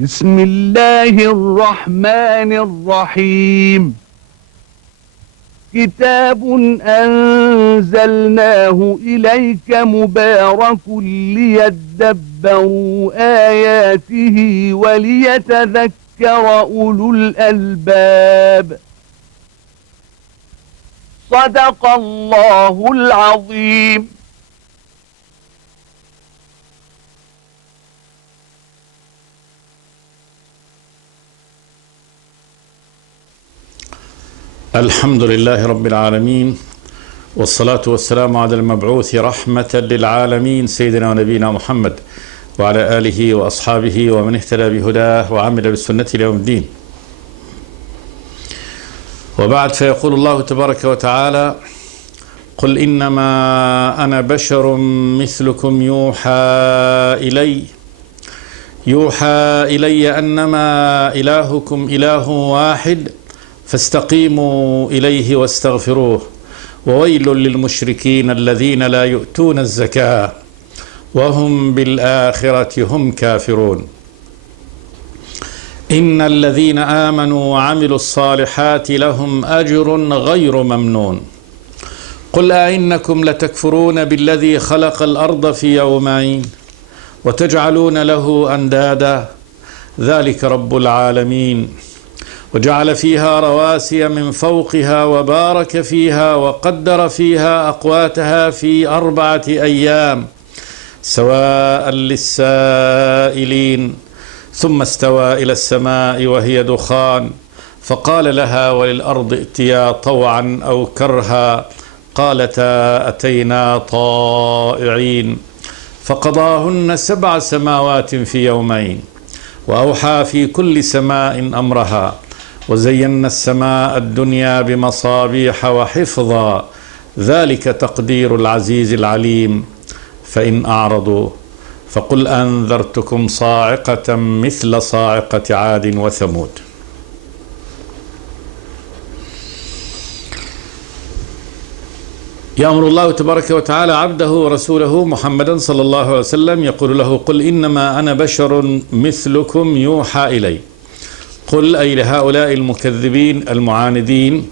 بسم الله الرحمن الرحيم. كتاب أنزلناه إليك مبارك ليدبروا آياته وليتذكر أولو الألباب. صدق الله العظيم. الحمد لله رب العالمين، والصلاة والسلام على المبعوث رحمة للعالمين سيدنا ونبينا محمد وعلى آله وأصحابه ومن اهتدى بهداه وعمل بالسنة ليوم الدين. وبعد، فيقول الله تبارك وتعالى: قل إنما أنا بشر مثلكم يوحى إلي أنما إلهكم إله واحد فاستقيموا إليه واستغفروه وويل للمشركين الذين لا يؤتون الزكاة وهم بالآخرة هم كافرون. إن الذين آمنوا وعملوا الصالحات لهم أجر غير ممنون. قل أئنكم لتكفرون بالذي خلق الأرض في يومين وتجعلون له أندادا ذلك رب العالمين. وجعل فيها رواسي من فوقها وبارك فيها وقدر فيها أقواتها في 4 أيام سواء للسائلين، ثم استوى إلى السماء وهي دخان فقال لها وللأرض ائتيا طوعا أو كرها قالتا أتينا طائعين. فقضاهن 7 سماوات في يومين وأوحى في كل سماء أمرها وزينا السماء الدنيا بمصابيح وحفظا ذلك تقدير العزيز العليم. فإن أعرضوا فقل أنذرتكم صاعقة مثل صاعقة عاد وثمود. يأمر الله تبارك وتعالى عبده ورسوله محمدا صلى الله عليه وسلم، يقول له: قل إنما أنا بشر مثلكم يوحى إلي. قل أي لهؤلاء المكذبين المعاندين: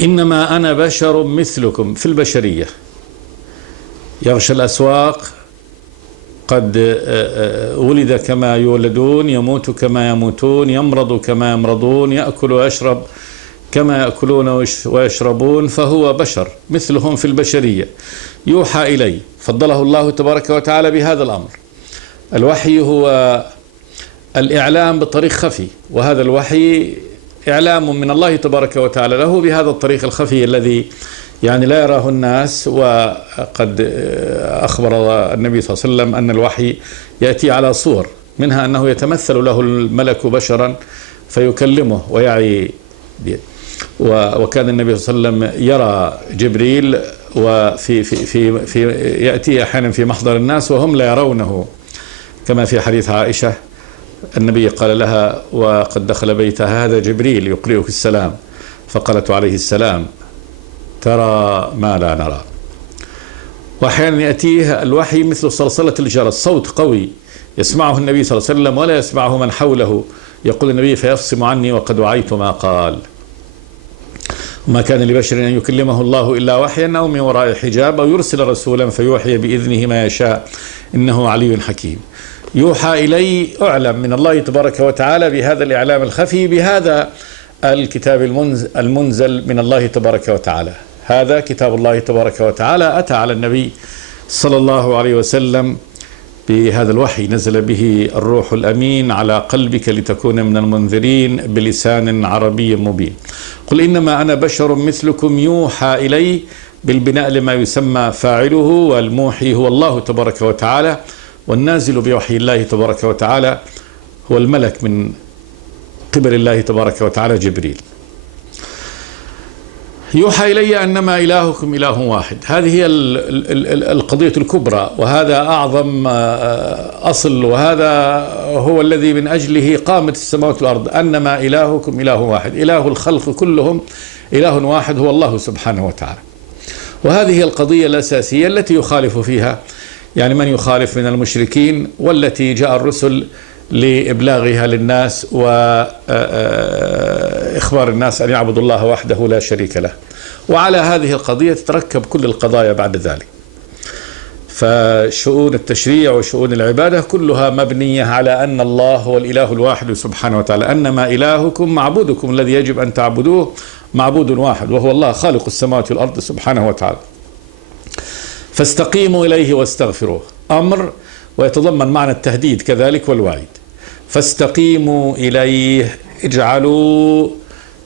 إنما أنا بشر مثلكم في البشرية، يغشى الأسواق، قد ولد كما يولدون، يموت كما يموتون، يمرض كما يمرضون، يأكل ويشرب كما يأكلون ويشربون، فهو بشر مثلهم في البشرية. يوحى إلي، فضله الله تبارك وتعالى بهذا الأمر. الوحي هو الإعلام بطريق خفي، وهذا الوحي إعلام من الله تبارك وتعالى له بهذا الطريق الخفي الذي لا يراه الناس. وقد أخبر النبي صلى الله عليه وسلم أن الوحي يأتي على صور، منها أنه يتمثل له الملك بشرا فيكلمه ويعي. وكان النبي صلى الله عليه وسلم يرى جبريل وفي يأتي أحيانا في محضر الناس وهم لا يرونه، كما في حديث عائشة النبي قال لها وقد دخل بيتها: هذا جبريل يقرئك السلام. فقالت عليه السلام: ترى ما لا نرى. وأحيانا يأتيه الوحي مثل صلصلة الجرس، صوت قوي يسمعه النبي صلى الله عليه وسلم ولا يسمعه من حوله، يقول النبي: فيفصم عني وقد وعيت ما قال. وما كان لبشر أن يكلمه الله إلا وحيا أو من وراء حجاب أو يرسل رسولا فيوحي بإذنه ما يشاء إنه علي حكيم. يوحى إلي، أعلم من الله تبارك وتعالى بهذا الإعلام الخفي، بهذا الكتاب المنزل من الله تبارك وتعالى. هذا كتاب الله تبارك وتعالى أتى على النبي صلى الله عليه وسلم بهذا الوحي، نزل به الروح الأمين على قلبك لتكون من المنذرين بلسان عربي مبين. قل إنما أنا بشر مثلكم يوحى إلي، بالبناء لما يسمى فاعله، والموحي هو الله تبارك وتعالى، والنازل بوحي الله تبارك وتعالى هو الملك من قبل الله تبارك وتعالى جبريل. يوحى إلي أنما إلهكم إله واحد. هذه هي القضية الكبرى، وهذا أعظم أصل، وهذا هو الذي من أجله قامت السماوات والأرض. أنما إلهكم إله واحد، إله الخلق كلهم إله واحد هو الله سبحانه وتعالى. وهذه القضية الأساسية التي يخالف فيها من يخالف من المشركين، والتي جاء الرسل لإبلاغها للناس وإخبار الناس أن يعبدوا الله وحده لا شريك له. وعلى هذه القضية تتركب كل القضايا بعد ذلك. فشؤون التشريع وشؤون العبادة كلها مبنية على أن الله هو الإله الواحد سبحانه وتعالى، أنما إلهكم معبودكم الذي يجب أن تعبدوه معبود واحد، وهو الله خالق السماوات والأرض سبحانه وتعالى. فاستقيموا إليه واستغفروه، أمر ويتضمن معنى التهديد كذلك والوعيد. فاستقيموا إليه، اجعلوا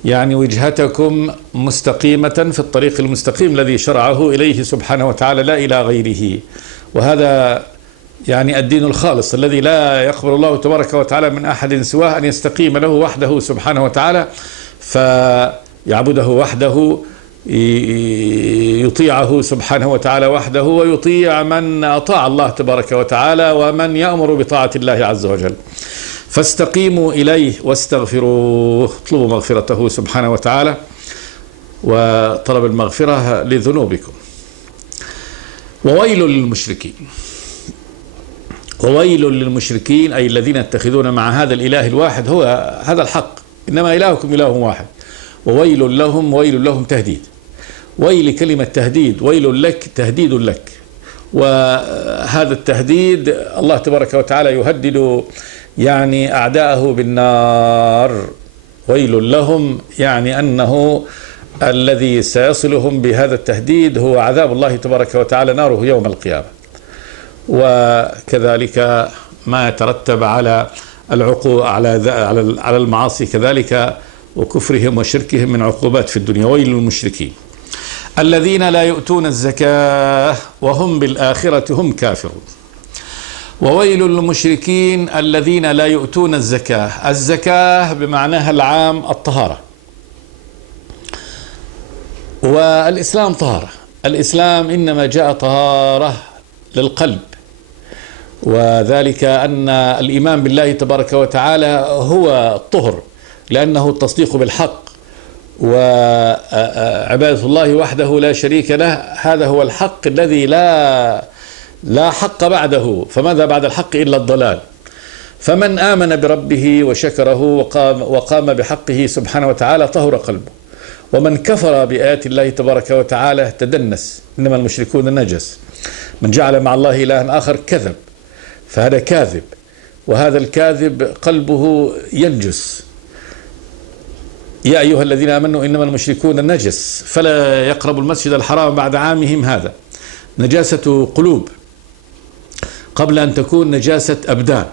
يعني وجهتكم مستقيمة في الطريق المستقيم الذي شرعه إليه سبحانه وتعالى لا إلى غيره. وهذا يعني الدين الخالص الذي لا يقبل الله تبارك وتعالى من أحد سواه، أن يستقيم له وحده سبحانه وتعالى فيعبده وحده، يطيعه سبحانه وتعالى وحده، ويطيع من أطاع الله تبارك وتعالى ومن يأمر بطاعة الله عز وجل. فاستقيموا إليه واستغفروه، اطلبوا مغفرته سبحانه وتعالى وطلب المغفرة لذنوبكم. وويل للمشركين، وويل للمشركين أي الذين يتخذون مع هذا الإله الواحد هو هذا الحق، إنما إلهكم إله واحد. وويل لهم، ويل لهم تهديد، ويل كلمة تهديد، ويل لك تهديد لك. وهذا التهديد الله تبارك وتعالى يهدد يعني أعداءه بالنار. ويل لهم يعني أنه الذي سيصلهم بهذا التهديد هو عذاب الله تبارك وتعالى ناره يوم القيامة، وكذلك ما يترتب على العقوبة على المعاصي كذلك وكفرهم وشركهم من عقوبات في الدنيا. ويل للمشركين الذين لا يؤتون الزكاة وهم بالآخرة هم كافرون. وويل للمشركين الذين لا يؤتون الزكاة. الزكاة بمعناها العام الطهارة، والإسلام طهارة. الإسلام إنما جاء طهارة للقلب، وذلك أن الإيمان بالله تبارك وتعالى هو الطهر، لأنه التصديق بالحق وعبادة الله وحده لا شريك له. هذا هو الحق الذي لا حق بعده، فماذا بعد الحق إلا الضلال. فمن آمن بربه وشكره وقام بحقه سبحانه وتعالى طهر قلبه. ومن كفر بآيات الله تبارك وتعالى تدنس، إنما المشركون نجس. من جعل مع الله إلها آخر كذب، فهذا كاذب، وهذا الكاذب قلبه ينجس. يا أيها الذين آمنوا إنما المشركون نجس فلا يقربوا المسجد الحرام بعد عامهم هذا. نجاسة قلوب قبل أن تكون نجاسة أبدان.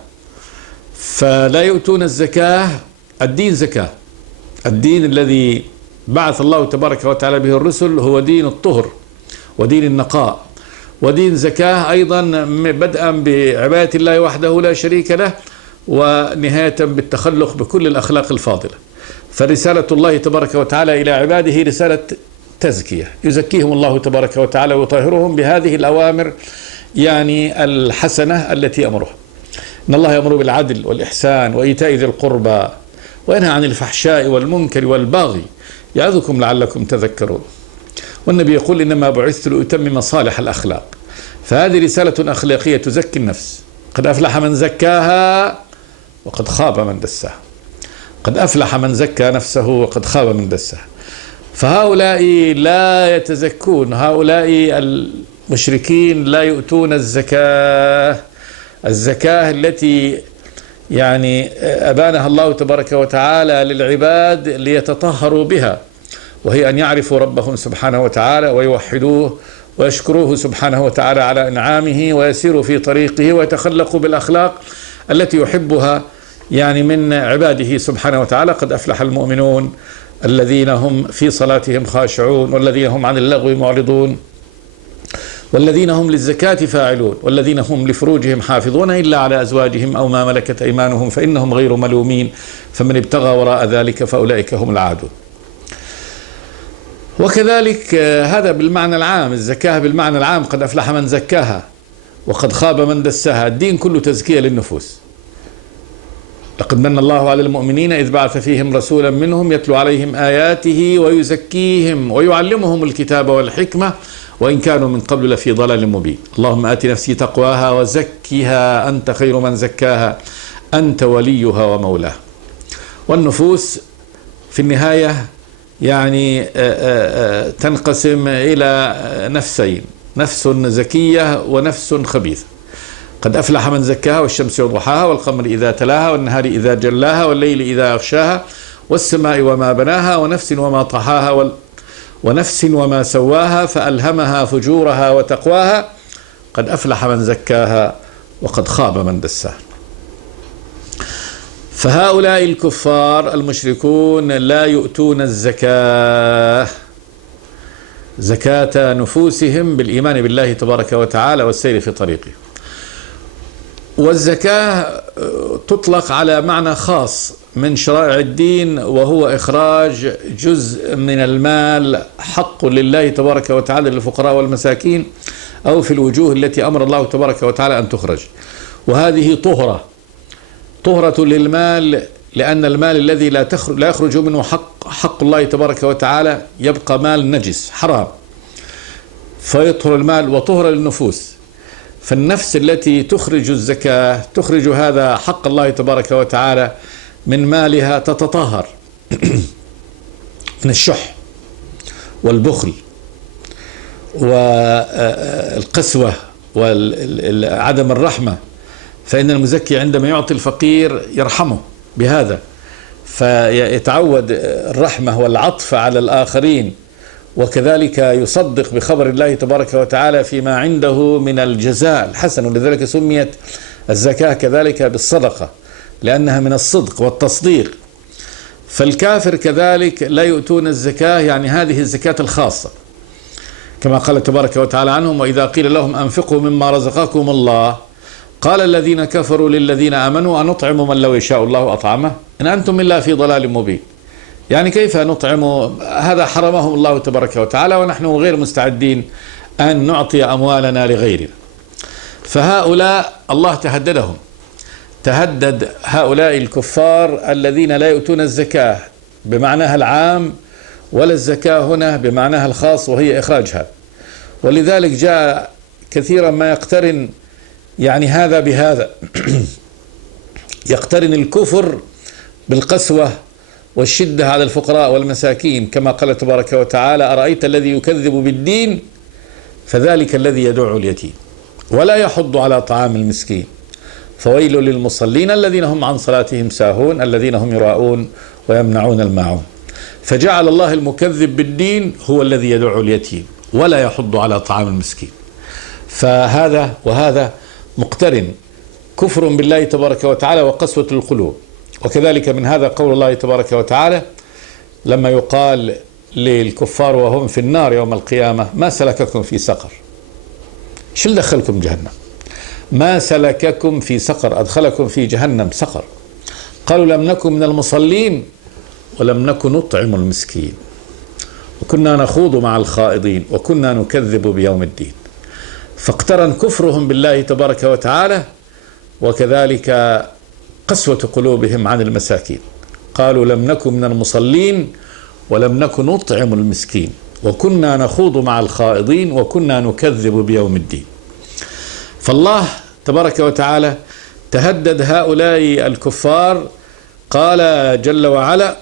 فلا يؤتون الزكاة. الدين زكاة، الدين الذي بعث الله تبارك وتعالى به الرسل هو دين الطهر ودين النقاء، ودين زكاة أيضا بدءا بعبادة الله وحده لا شريك له، ونهاية بالتخلق بكل الأخلاق الفاضلة. فرسالة الله تبارك وتعالى إلى عباده رسالة تزكية، يزكيهم الله تبارك وتعالى ويطهرهم بهذه الأوامر يعني الحسنة التي أمرها. إن الله يأمر بالعدل والإحسان وإيتاء ذي القربى وينهى عن الفحشاء والمنكر والبغي يعظكم لعلكم تذكرون. والنبي يقول إنما بعثت لأتمم صالح الأخلاق. فهذه رسالة أخلاقية تزكي النفس. قد أفلح من زكاها وقد خاب من دساها. قد أفلح من زكى نفسه وقد خاب من دساها. فهؤلاء لا يتزكون، هؤلاء المشركين لا يؤتون الزكاة، الزكاة التي يعني أبانها الله تبارك وتعالى للعباد ليتطهروا بها، وهي أن يعرفوا ربهم سبحانه وتعالى ويوحدوه ويشكروه سبحانه وتعالى على إنعامه ويسيروا في طريقه ويتخلقوا بالأخلاق التي يحبها يعني من عباده سبحانه وتعالى. قد أفلح المؤمنون الذين هم في صلاتهم خاشعون والذين هم عن اللغو معرضون والذين هم للزكاة فاعلون والذين هم لفروجهم حافظون إلا على أزواجهم أو ما ملكت أيمانهم فإنهم غير ملومين فمن ابتغى وراء ذلك فأولئك هم العادون. وكذلك هذا بالمعنى العام، الزكاة بالمعنى العام، قد أفلح من زكاها وقد خاب من دساها. الدين كله تزكية للنفوس. لقد من الله على المؤمنين إذ بعث فيهم رسولا منهم يتلو عليهم آياته ويزكيهم ويعلمهم الكتاب والحكمة وإن كانوا من قبل لفي ضلال مبين. اللهم آت نفسي تقواها وزكها أنت خير من زكاها أنت وليها ومولاها. والنفوس في النهاية يعني تنقسم إلى نفسين: نفس زكية ونفس خبيثة. قد أفلح من زكاها والشمس وضحاها والقمر إذا تلاها والنهار إذا جلاها والليل إذا أغشاها والسماء وما بناها ونفس وما طحاها ونفس وما سواها فألهمها فجورها وتقواها قد أفلح من زكاها وقد خاب من دساها. فهؤلاء الكفار المشركون لا يؤتون الزكاة، زكاة نفوسهم بالإيمان بالله تبارك وتعالى والسير في طريقه. والزكاة تطلق على معنى خاص من شرائع الدين، وهو إخراج جزء من المال حق لله تبارك وتعالى للفقراء والمساكين، أو في الوجوه التي أمر الله تبارك وتعالى أن تخرج. وهذه طهرة للمال، لأن المال الذي لا يخرج منه حق الله تبارك وتعالى يبقى مال نجس حرام، فيطهر المال وطهر للنفوس. فالنفس التي تخرج الزكاة تخرج هذا حق الله تبارك وتعالى من مالها، تتطهر من الشح والبخل والقسوة وعدم الرحمة. فإن المزكي عندما يعطي الفقير يرحمه بهذا، فيتعود الرحمة والعطف على الآخرين، وكذلك يصدق بخبر الله تبارك وتعالى فيما عنده من الجزاء الحسن. ولذلك سميت الزكاة كذلك بالصدقة، لأنها من الصدق والتصديق. فالكافر كذلك لا يؤتون الزكاة، يعني هذه الزكاة الخاصة، كما قال تبارك وتعالى عنهم: وإذا قيل لهم أنفقوا مما رزقكم الله قال الذين كفروا للذين آمنوا أنطعم من لو يشاء الله أطعمه إن أنتم إلا في ضلال مبين. يعني كيف نطعم؟ هذا حرمهم الله تبارك وتعالى، ونحن غير مستعدين أن نعطي أموالنا لغيرنا. فهؤلاء الله تهدد هؤلاء الكفار الذين لا يؤتون الزكاة بمعناها العام، ولا الزكاة هنا بمعناها الخاص وهي إخراجها. ولذلك جاء كثيرا ما يقترن يعني هذا بهذا يقترن الكفر بالقسوة والشدة على الفقراء والمساكين، كما قال تبارك وتعالى: أرأيت الذي يكذب بالدين فذلك الذي يدع اليتيم ولا يحض على طعام المسكين فويل للمصلين الذين هم عن صلاتهم ساهون الذين هم يراءون ويمنعون الماعون. فجعل الله المكذب بالدين هو الذي يدع اليتيم ولا يحض على طعام المسكين. وهذا مقترن كفر بالله تبارك وتعالى وقسوة القلوب. وكذلك من هذا قول الله تبارك وتعالى لما يقال للكفار وهم في النار يوم القيامة: ما سلككم في سقر؟ شو اللي دخلكم جهنم؟ ما سلككم في سقر؟ أدخلكم في جهنم سقر. قالوا: لم نكن من المصلين ولم نكن نطعم المسكين وكنا نخوض مع الخائضين وكنا نكذب بيوم الدين. فاقترن كفرهم بالله تبارك وتعالى وكذلك قسوة قلوبهم عن المساكين. قالوا: لم نكن من المصلين ولم نكن نطعم المسكين وكنا نخوض مع الخائضين وكنا نكذب بيوم الدين. فالله تبارك وتعالى تهدد هؤلاء الكفار، قال جل وعلا: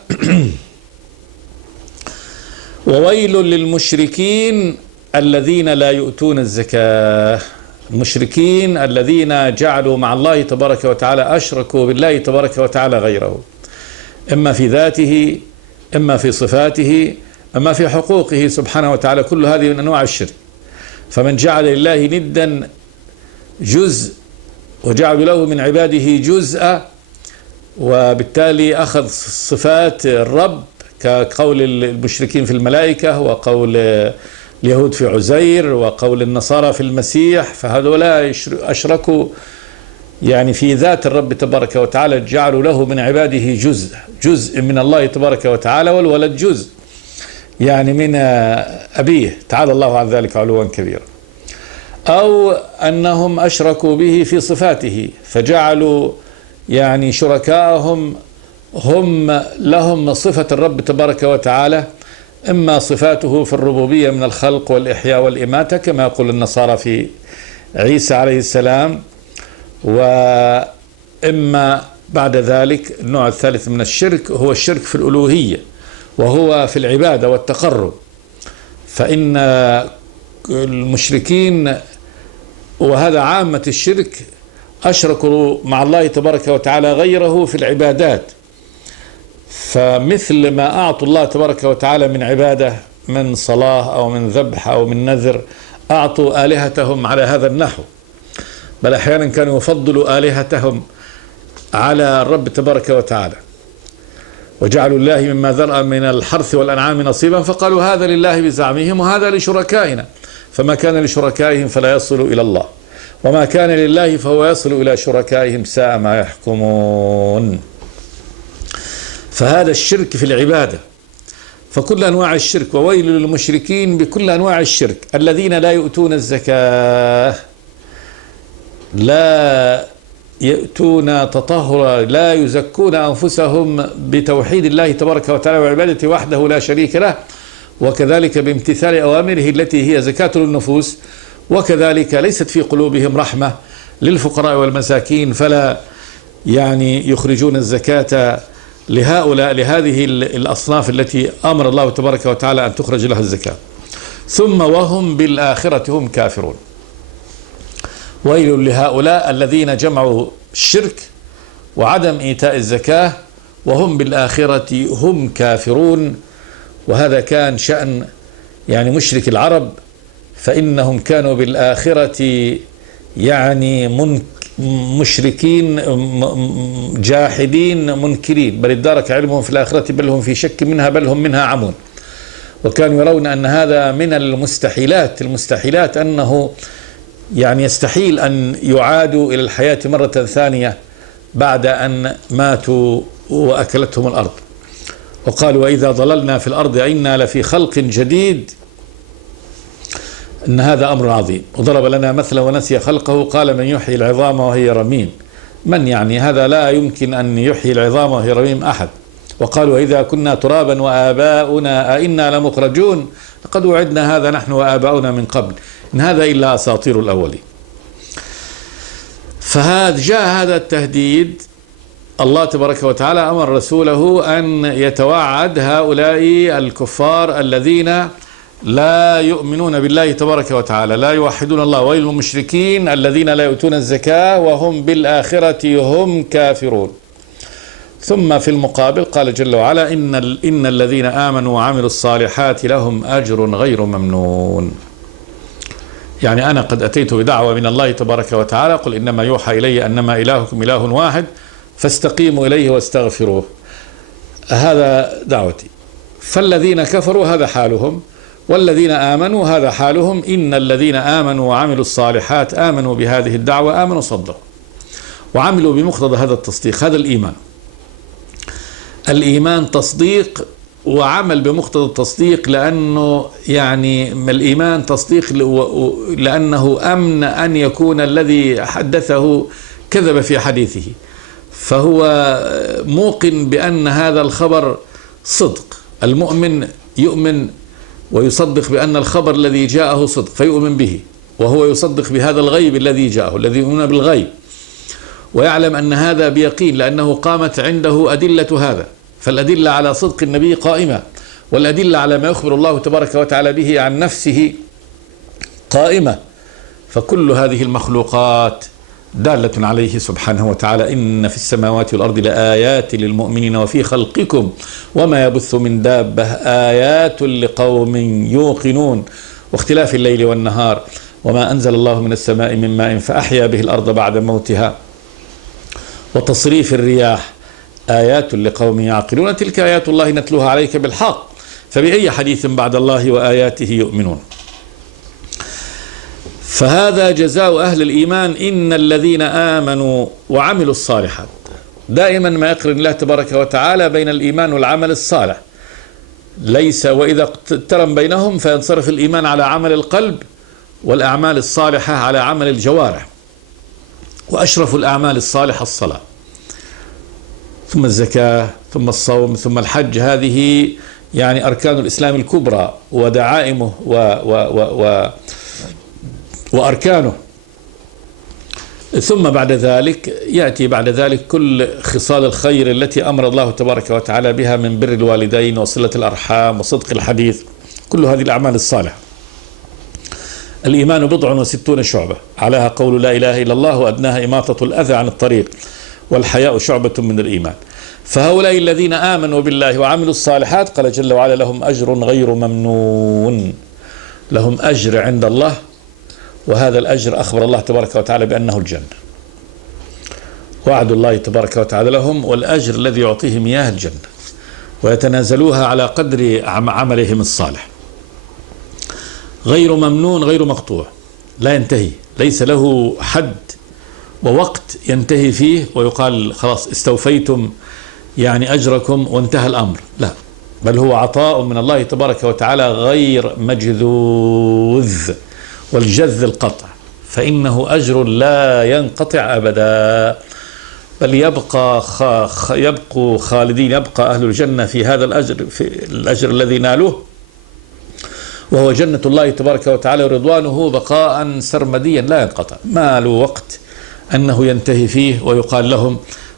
وويل للمشركين الذين لا يؤتون الزكاة. المشركين الذين جعلوا مع الله تبارك وتعالى، أشركوا بالله تبارك وتعالى غيره، إما في ذاته إما في صفاته أما في حقوقه سبحانه وتعالى. كل هذه من أنواع الشرك. فمن جعل لله ندا جزء وجعل له من عباده جزءا، وبالتالي أخذ صفات الرب كقول المشركين في الملائكة وقول اليهود في عزير وقول النصارى في المسيح، فهؤلاء أشركوا يعني في ذات الرب تبارك وتعالى، جعلوا له من عباده جزء من الله تبارك وتعالى، والولد جزء يعني من أبيه، تعالى الله عن ذلك علوا كبيرا. أو أنهم أشركوا به في صفاته، فجعلوا يعني شركاءهم هم لهم صفة الرب تبارك وتعالى، إما صفاته في الربوبية من الخلق والإحياء والإماتة كما يقول النصارى في عيسى عليه السلام، وإما بعد ذلك النوع الثالث من الشرك هو الشرك في الألوهية، وهو في العبادة والتقرب. فإن المشركين، وهذا عامة الشرك، أشركوا مع الله تبارك وتعالى غيره في العبادات. فمثل ما أعطوا الله تبارك وتعالى من عبادة، من صلاة أو من ذبح أو من نذر، أعطوا آلهتهم على هذا النحو، بل أحيانا كانوا يفضلوا آلهتهم على الرب تبارك وتعالى. وجعلوا الله مما ذرأ من الحرث والأنعام نصيبا فقالوا هذا لله بزعمهم وهذا لشركائنا، فما كان لشركائهم فلا يصل إلى الله، وما كان لله فهو يصل إلى شركائهم ساء ما يحكمون. فهذا الشرك في العبادة. فكل أنواع الشرك، وويل للمشركين بكل أنواع الشرك، الذين لا يؤتون الزكاة، لا يأتون تطهرا، لا يزكون أنفسهم بتوحيد الله تبارك وتعالى وعبادته وحده لا شريك له، وكذلك بامتثال أوامره التي هي زكاة النفوس، وكذلك ليست في قلوبهم رحمة للفقراء والمساكين، فلا يخرجون الزكاة لهؤلاء، لهذه الأصناف التي أمر الله تبارك وتعالى أن تخرج لها الزكاة. ثم وهم بالآخرة هم كافرون. ويل لهؤلاء الذين جمعوا الشرك وعدم إيتاء الزكاة وهم بالآخرة هم كافرون. وهذا كان شأن مشرك العرب، فإنهم كانوا بالآخرة مشركين جاحدين منكرين، بل ادارك علمهم في الآخرة بل هم في شك منها بل هم منها عمون. وكانوا يرون أن هذا من المستحيلات أنه يستحيل أن يعادوا إلى الحياة مرة ثانية بعد أن ماتوا وأكلتهم الأرض. وقالوا وإذا ضللنا في الأرض إنا لفي خلق جديد، إن هذا أمر عظيم. وضرب لنا مثلا ونسي خلقه قال من يحيي العظام وهي رميم. من هذا لا يمكن أن يحيي العظام وهي رميم أحد. وقالوا إذا كنا ترابا وآباؤنا أئنا لمخرجون لقد وعدنا هذا نحن وآباؤنا من قبل إن هذا إلا أساطير الأولين. فهذا جاء هذا التهديد، الله تبارك وتعالى أمر رسوله أن يتوعد هؤلاء الكفار الذين لا يؤمنون بالله تبارك وتعالى، لا يوحدون الله. ويل للمشركين الذين لا يؤتون الزكاة وهم بالآخرة هم كافرون. ثم في المقابل قال جل وعلا إن الذين آمنوا وعملوا الصالحات لهم أجر غير ممنون. أنا قد أتيت بدعوة من الله تبارك وتعالى قل إنما يوحى إلي أنما إلهكم إله واحد فاستقيموا إليه واستغفروه، هذا دعوتي. فالذين كفروا هذا حالهم، والذين آمنوا هذا حالهم. إن الذين آمنوا وعملوا الصالحات آمنوا بهذه الدعوة، آمنوا صدقوا وعملوا بمقتضى هذا التصديق. هذا الإيمان تصديق وعمل بمقتضى التصديق، لأنه الإيمان تصديق لأنه أمن أن يكون الذي حدثه كذب في حديثه، فهو موقن بأن هذا الخبر صدق. المؤمن يؤمن ويصدق بأن الخبر الذي جاءه صدق فيؤمن به، وهو يصدق بهذا الغيب الذي جاءه، الذي يؤمن بالغيب، ويعلم أن هذا بيقين لأنه قامت عنده أدلة هذا. فالأدلة على صدق النبي قائمة، والأدلة على ما يخبر الله تبارك وتعالى به عن نفسه قائمة. فكل هذه المخلوقات دالة عليه سبحانه وتعالى. إن في السماوات والأرض لآيات للمؤمنين وفي خلقكم وما يبث من دابة آيات لقوم يوقنون واختلاف الليل والنهار وما أنزل الله من السماء من ماء فأحيا به الأرض بعد موتها وتصريف الرياح آيات لقوم يعقلون تلك آيات الله نتلوها عليك بالحق فبأي حديث بعد الله وآياته يؤمنون. فهذا جزاء أهل الإيمان. إن الذين آمنوا وعملوا الصالحات. دائما ما يقرن الله تبارك وتعالى بين الإيمان والعمل الصالح، ليس وإذا اقترن بينهم فينصرف الإيمان على عمل القلب والأعمال الصالحة على عمل الجوارح. وأشرف الأعمال الصالحة الصلاة، ثم الزكاة، ثم الصوم، ثم الحج. هذه أركان الإسلام الكبرى ودعائمه وأركانه. ثم بعد ذلك يأتي بعد ذلك كل خصال الخير التي أمر الله تبارك وتعالى بها من بر الوالدين وصلة الأرحام وصدق الحديث، كل هذه الأعمال الصالحة. الإيمان 69 شعبة، علىها قول لا إله إلا الله وأدناها إماطة الأذى عن الطريق والحياء شعبة من الإيمان. فهؤلاء الذين آمنوا بالله وعملوا الصالحات قال جل وعلا لهم أجر غير ممنون، لهم أجر عند الله، وهذا الأجر أخبر الله تبارك وتعالى بأنه الجنة، وعد الله تبارك وتعالى لهم، والأجر الذي يعطيهم إياه الجنة، ويتنازلوها على قدر عملهم الصالح، غير ممنون غير مقطوع، لا ينتهي، ليس له حد ووقت ينتهي فيه ويقال خلاص استوفيتم يعني أجركم وانتهى الأمر، لا، بل هو عطاء من الله تبارك وتعالى غير مجذوذ، والجذ القطع، فإنه أجر لا ينقطع أبدا، بل يبقوا خالدين، يبقى أهل الجنة في هذا الأجر، في الأجر الذي نالوه، وهو جنة الله تبارك وتعالى ورضوانه بقاء سرمديا لا ينقطع، ما له وقت أنه ينتهي فيه ويقال لهم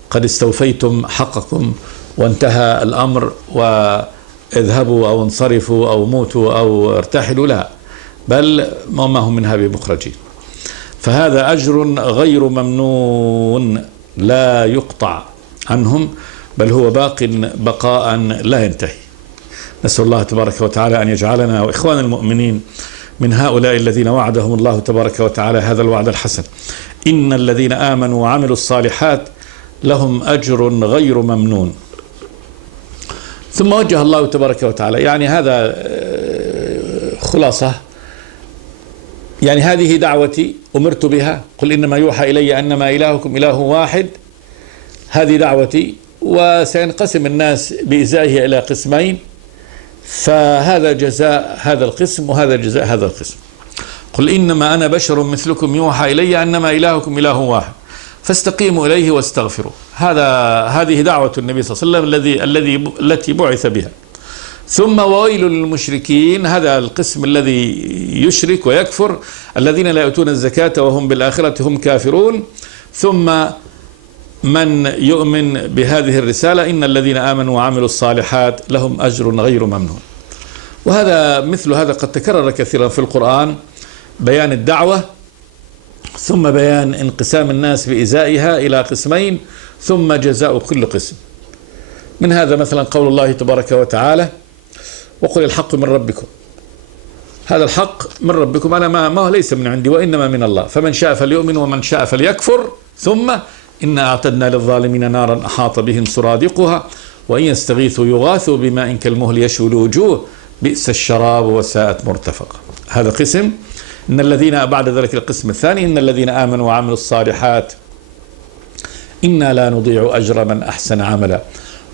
قد استوفيتم حقكم وانتهى الأمر واذهبوا أو انصرفوا أو موتوا أو ارتحلوا، لا، بل ما هم منها بمخرجين. فهذا أجر غير ممنون لا يقطع عنهم، بل هو باق بقاء لا ينتهي. نسأل الله تبارك وتعالى أن يجعلنا وإخوان المؤمنين من هؤلاء الذين وعدهم الله تبارك وتعالى هذا الوعد الحسن: إن الذين آمنوا وعملوا الصالحات لهم أجر غير ممنون. ثم وجه الله تبارك وتعالى، يعني هذا خلاصة، يعني هذه دعوتي أمرت بها، قل إنما يوحى إلي أنما إلهكم إله واحد، هذه دعوتي، وسينقسم الناس بإزائه إلى قسمين، فهذا جزاء هذا القسم وهذا جزاء هذا القسم. قل إنما أنا بشر مثلكم يوحى إلي أنما إلهكم إله واحد فاستقيموا إليه واستغفروا. هذه دعوة النبي صلى الله عليه وسلم التي بعث بها. ثم وويل للمشركين، هذا القسم الذي يشرك ويكفر، الذين لا يؤتون الزكاة وهم بالآخرة هم كافرون. ثم من يؤمن بهذه الرسالة: إن الذين آمنوا وعملوا الصالحات لهم أجر غير ممنون. وهذا مثل هذا قد تكرر كثيرا في القرآن، بيان الدعوة، ثم بيان انقسام الناس بإزائها إلى قسمين، ثم جزاء كل قسم. من هذا مثلا قول الله تبارك وتعالى: وقل الحق من ربكم. هذا الحق من ربكم، أنا ما هو ليس من عندي وإنما من الله، فمن شاء فليؤمن ومن شاء فليكفر. ثم إنا أعتدنا للظالمين نارا أحاط بهم سرادقها وإن يستغيثوا يغاثوا بماء كالمهل يشوي الوجوه بئس الشراب وساءت مرتفقا. هذا قسم. إن الذين، بعد ذلك القسم الثاني: إن الذين آمنوا وعملوا الصالحات إنا لا نضيع أجر من أحسن عملا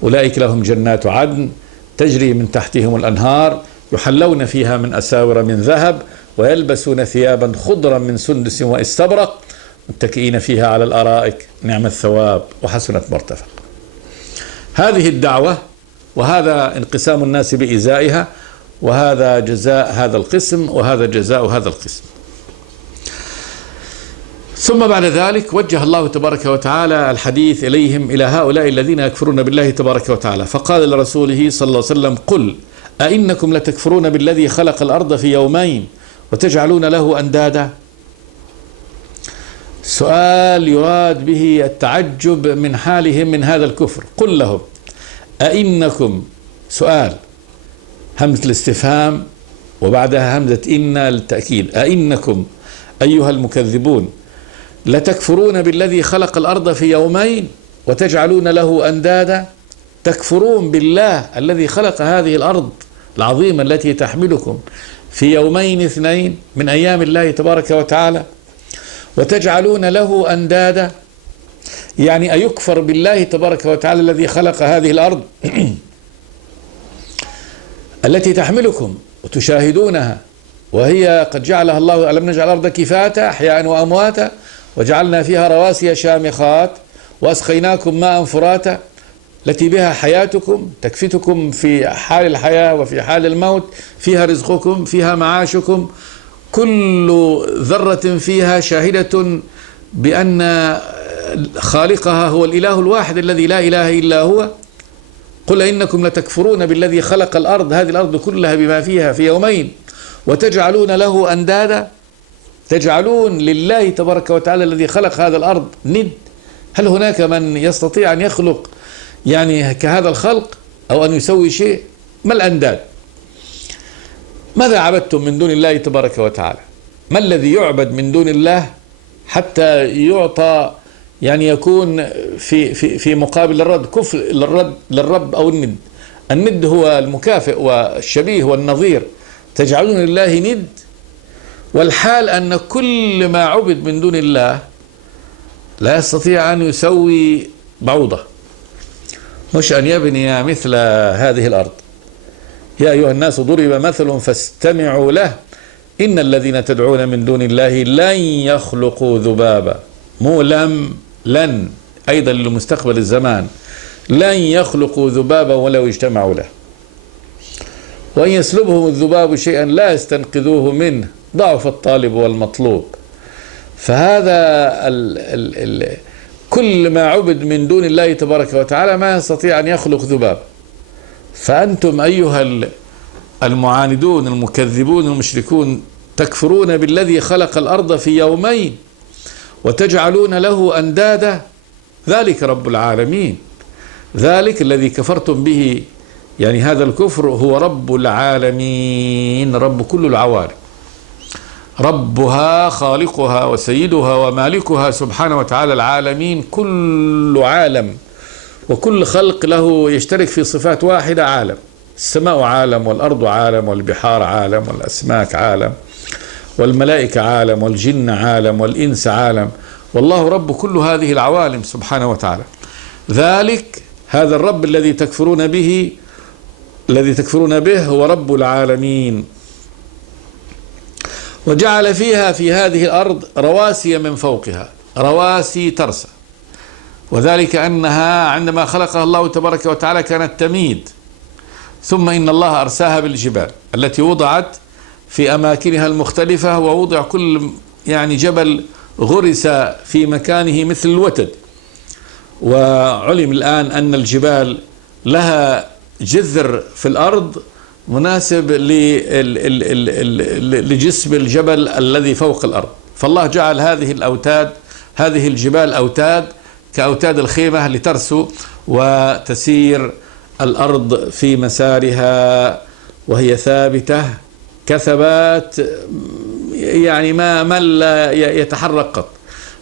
أولئك لهم جنات عدن تجري من تحتهم الأنهار يحلون فيها من أساور من ذهب ويلبسون ثيابا خضرا من سندس واستبرق متكئين فيها على الأرائك نعم الثواب وحسنت مرتفق. هذه الدعوة، وهذا انقسام الناس بإزائها، وهذا جزاء هذا القسم، وهذا جزاء هذا القسم. ثم بعد ذلك وجه الله تبارك وتعالى الحديث إليهم، إلى هؤلاء الذين يكفرون بالله تبارك وتعالى، فقال لرسوله صلى الله عليه وسلم: قل أئنكم لتكفرون بالذي خلق الأرض في يومين وتجعلون له أندادا. سؤال يراد به التعجب من حالهم من هذا الكفر. قل لهم أئنكم، سؤال، همزة الاستفهام وبعدها همزة إن للتأكيد، أئنكم أيها المكذبون لتكفرون بالذي خلق الأرض في يومين وتجعلون له أندادا. تكفرون بالله الذي خلق هذه الأرض العظيمة التي تحملكم في يومين اثنين من أيام الله تبارك وتعالى، وتجعلون له أندادا، يعني أيكفر بالله تبارك وتعالى الذي خلق هذه الأرض التي تحملكم وتشاهدونها، وهي قد جعلها الله، ألم نجعل الأرض كفاتا أحياء وأمواتا وجعلنا فيها رواسي شامخات وأسقيناكم ماء فراتا، التي بها حياتكم تكفتكم في حال الحياة وفي حال الموت، فيها رزقكم، فيها معاشكم، كل ذرة فيها شاهدة بأن خالقها هو الإله الواحد الذي لا إله إلا هو. قل إنكم لتكفرون بالذي خلق الأرض، هذه الأرض كلها بما فيها في يومين، وتجعلون له أندادا، تجعلون لله تبارك وتعالى الذي خلق هذا الأرض ند. هل هناك من يستطيع أن يخلق يعني كهذا الخلق أو أن يسوي شيء؟ ما الأنداد؟ ماذا عبدتم من دون الله تبارك وتعالى؟ ما الذي يعبد من دون الله حتى يعطى يعني يكون في مقابل الرد كفر للرب أو الند؟ الند هو المكافئ والشبيه والنظير، تجعلون لله ند، والحال أن كل ما عبد من دون الله لا يستطيع أن يسوي بعوضة، مش أن يبني مثل هذه الأرض. يا أيها الناس ضرب مثل فاستمعوا له إن الذين تدعون من دون الله لن يخلقوا ذبابا، مو لن أيضا لمستقبل الزمان، لن يخلقوا ذبابا ولو اجتمعوا له، وإن يسلبهم الذباب شيئا لا يستنقذوه منه، ضعف الطالب والمطلوب. فهذا كل ما عبد من دون الله تبارك وتعالى ما يستطيع أن يخلق ذباب. فأنتم أيها المعاندون المكذبون المشركون تكفرون بالذي خلق الأرض في يومين وتجعلون له أندادا، ذلك رب العالمين، ذلك الذي كفرتم به، يعني هذا الكفر هو رب العالمين، رب كل العوالم، ربها خالقها وسيدها ومالكها سبحانه وتعالى. العالمين كل عالم وكل خلق له يشترك في صفات واحدة، عالم، السماء عالم والأرض عالم والبحار عالم والأسماك عالم والملائكة عالم والجن عالم والإنس عالم، والله رب كل هذه العوالم سبحانه وتعالى. ذلك هذا الرب الذي تكفرون به هو رب العالمين. وجعل فيها في هذه الأرض رواسي من فوقها، رواسي ترسى، وذلك أنها عندما خلقها الله تبارك وتعالى كانت تميد، ثم إن الله أرساها بالجبال التي وضعت في أماكنها المختلفة، ووضع كل يعني جبل غرس في مكانه مثل الوتد. وعلم الآن أن الجبال لها جذر في الأرض مناسب لجسم الجبل الذي فوق الأرض، فالله جعل هذه الأوتاد، هذه الجبال أوتاد كأوتاد الخيمة لترسو وتسير الأرض في مسارها وهي ثابتة كثبات، يعني ما لا يتحرك قط.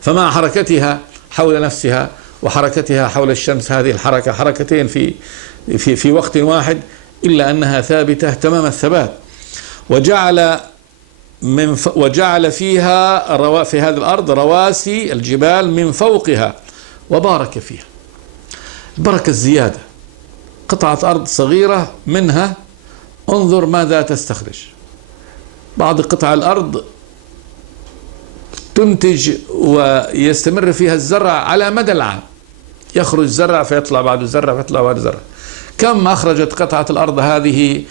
فمع حركتها حول نفسها وحركتها حول الشمس، هذه الحركة حركتين في وقت واحد، إلا أنها ثابتة تمام الثبات. وجعل فيها في هذه الأرض رواسي الجبال من فوقها وبارك فيها. البركة الزيادة، قطعة أرض صغيرة منها انظر ماذا تستخرج. بعض قطع الأرض تنتج ويستمر فيها الزرع على مدى العام، يخرج زرع فيطلع بعد زرع فيطلع بعد زرع. كم أخرجت قطعة الأرض هذه